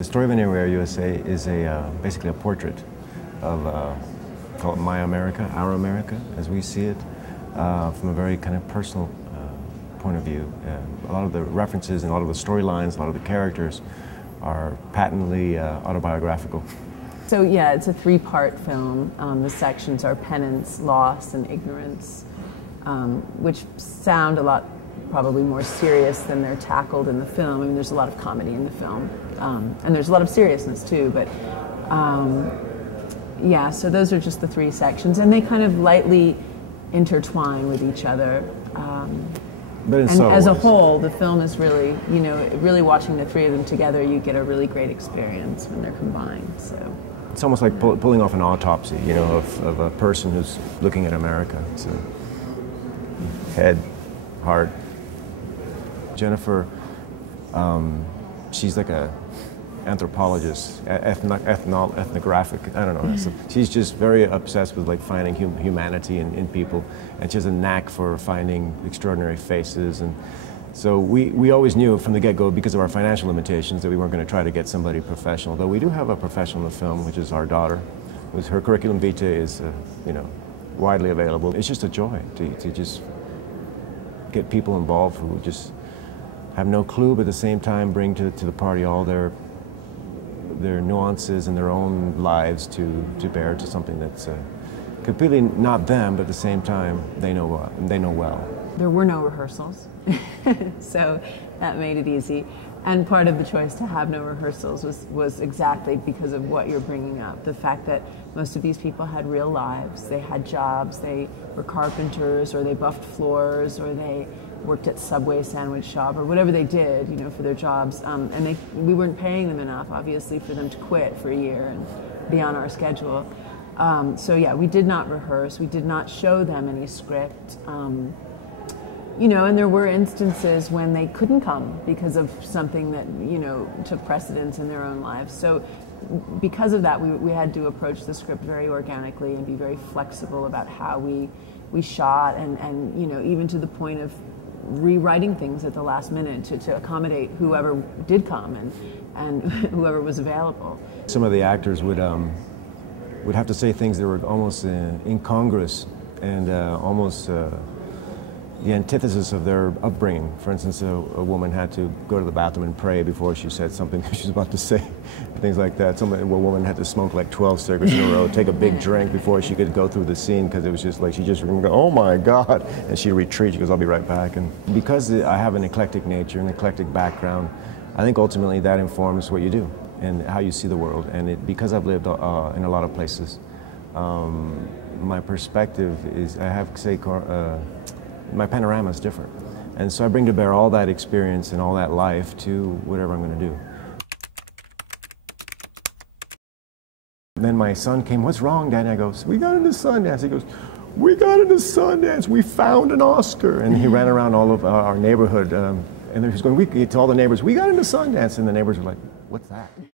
The story of Anywhere, USA is basically a portrait of, call it My America, Our America, as we see it, from a very kind of personal point of view. A lot of the references and a lot of the storylines, a lot of the characters are patently autobiographical. So yeah, it's a three-part film. The sections are penance, loss, and ignorance, which sound a lot probably more serious than they're tackled in the film. I mean, there's a lot of comedy in the film, and there's a lot of seriousness too, but yeah, so those are just the three sections, and they kind of lightly intertwine with each other. But and as a whole, the film is really, you know, really watching the three of them together, you get a really great experience when they're combined. So it's almost like pulling off an autopsy, you know, of a person who's looking at America. So head, heart. Jennifer, she's like a anthropologist, ethnographic, I don't know. So she's just very obsessed with like finding humanity in people, and she has a knack for finding extraordinary faces. And so we always knew from the get-go, because of our financial limitations, that we weren't going to try to get somebody professional. Though we do have a professional in the film, which is our daughter. Her curriculum vitae is, you know, widely available. It's just a joy to just get people involved who just have no clue, but at the same time bring to the party all their nuances and their own lives to bear to something that's completely not them, but at the same time they know well. There were no rehearsals, so that made it easy. And part of the choice to have no rehearsals was exactly because of what you're bringing up. The fact that most of these people had real lives. They had jobs. They were carpenters, or they buffed floors, or they worked at Subway sandwich shop, or whatever they did, you know, for their jobs. And we weren't paying them enough, obviously, for them to quit for a year and be on our schedule. So yeah, we did not rehearse. We did not show them any script. You know, and there were instances when they couldn't come because of something that, you know, took precedence in their own lives. So because of that, we had to approach the script very organically and be very flexible about how we shot, and you know, even to the point of rewriting things at the last minute to accommodate whoever did come and whoever was available. Some of the actors would have to say things that were almost incongruous and almost the antithesis of their upbringing. For instance, a woman had to go to the bathroom and pray before she said something she was about to say, things like that. A woman had to smoke like 12 cigarettes in a row, take a big drink before she could go through the scene, because it was just like, she just would go, oh my God, and she'd retreat. She goes, I'll be right back. And because I have an eclectic nature, an eclectic background, I think ultimately that informs what you do and how you see the world. And because I've lived in a lot of places, my perspective is, I have to say, my panorama is different. And so I bring to bear all that experience and all that life to whatever I'm going to do. And then my son came, what's wrong, Daddy? I go, we got into Sundance. He goes, we got into Sundance, we found an Oscar. And he ran around all of our neighborhood, and he was going, to all the neighbors, we got into Sundance. And the neighbors were like, what's that?